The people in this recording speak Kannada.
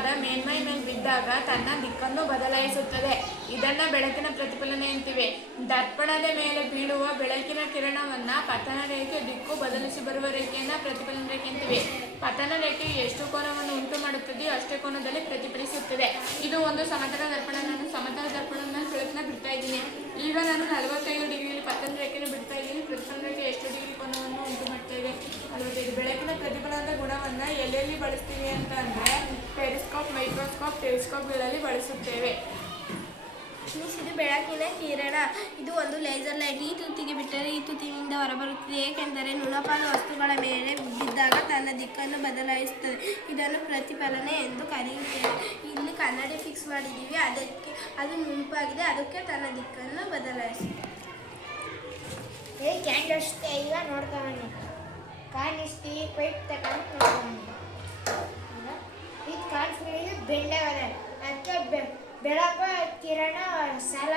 ನೇರವಾದ ಮೇಲ್ಮೈ ಮೇಲೆ ಬಿದ್ದಾಗ ತನ್ನ ದಿಕ್ಕನ್ನು ಬದಲಾಯಿಸುತ್ತದೆ. ಇದನ್ನು ಬೆಳಕಿನ ಪ್ರತಿಫಲನೆ ಅಂತೀವಿ. ದರ್ಪಣದ ಮೇಲೆ ಬೀಳುವ ಬೆಳಕಿನ ಕಿರಣವನ್ನ ಪತನ ರೇಖೆ ದಿಕ್ಕು ಬದಲಿಸಿ ಬರುವ ರೇಖೆಯನ್ನ ಪ್ರತಿಫಲನ ರೇಖೆ ಅಂತೀವಿ. ಪತನ ರೇಖೆಯು ಎಷ್ಟು ಕೋನವನ್ನು ಉಂಟು ಮಾಡುತ್ತದೆಯೋ ಅಷ್ಟೇ ಕೋನದಲ್ಲಿ ಪ್ರತಿಫಲಿಸುತ್ತದೆ. ಇದು ಒಂದು ಸಮತಲ ದರ್ಪಣ. ನಾನು ಸಮತಲ ದರ್ಪಣದ ಬೆಳಕನ್ನ ಬಿಡ್ತಾ ಇದ್ದೀನಿ. ಈಗ ನಾನು 45 ಡಿಗ್ರಿಯಲ್ಲಿ ಪತನ ರೇಖೆಯನ್ನು ಬಿಡ್ತಾ ಇದ್ದೀನಿ. ಪ್ರತಿಫಲನ ರೇಖೆ ಎಷ್ಟು ಡಿಗ್ರಿ ಕೋನವನ್ನು ಉಂಟು ಮಾಡ್ತಾ ಇದೆ? 45. ಬೆಳಕಿನ ಪ್ರತಿಫಲನದ ಗುಣವನ್ನು ಎಲ್ಲೆಲ್ಲಿ ಬಳಸ್ತೀವಿ ಅಂತ ಅಂದರೆ ಪೆರಿಸ್ಕೋಪ್, ಮೈಕ್ರೋಸ್ಕೋಪ್, ಟೆಲಿಸ್ಕೋಪ್ಗಳಲ್ಲಿ ಬಳಸುತ್ತೇವೆ. ಇದು ಬೆಳಕಿನ ಕಿರಣ. ಇದು ಒಂದು ಲೇಸರ್ ಲೈಟ್. ಈ ತುತ್ತಿಗೆ ಬಿಟ್ಟರೆ ಈ ತುತ್ತಿನಿಂದ ಹೊರಬರುತ್ತದೆ, ಏಕೆಂದರೆ ನುಣುಪಾದ ವಸ್ತುಗಳ ಮೇಲೆ ಬಿದ್ದಾಗ ತನ್ನ ದಿಕ್ಕನ್ನು ಬದಲಾಯಿಸುತ್ತದೆ. ಇದನ್ನು ಪ್ರತಿಫಲನೆ ಎಂದು ಕರೆಯುತ್ತೇವೆ. ಇಲ್ಲಿ ಕನ್ನಡಿ ಫಿಕ್ಸ್ ಮಾಡಿದ್ದೀವಿ, ಅದಕ್ಕೆ ಅದು ನುಣುಪಾಗಿದೆ, ಅದಕ್ಕೆ ತನ್ನ ದಿಕ್ಕನ್ನು ಬದಲಾಯಿಸುತ್ತದೆ. ಕ್ಯಾಂಡಲ್ಸ್ಟೇ ಈಗ ನೋಡ್ತಾನೆ ಕಾಣಿಸ್ತಿ ಪೈಪ್ ತಗೊಂಡು ನೋಡ್ತಾನೆ. ಇದು ಕಾಣಿಸ್ತಿರೋದು ಬೆಂಡೆ ಅದಕ್ಕೆ ಬೆಳಕು ಕಿರಣ ಸಾಲ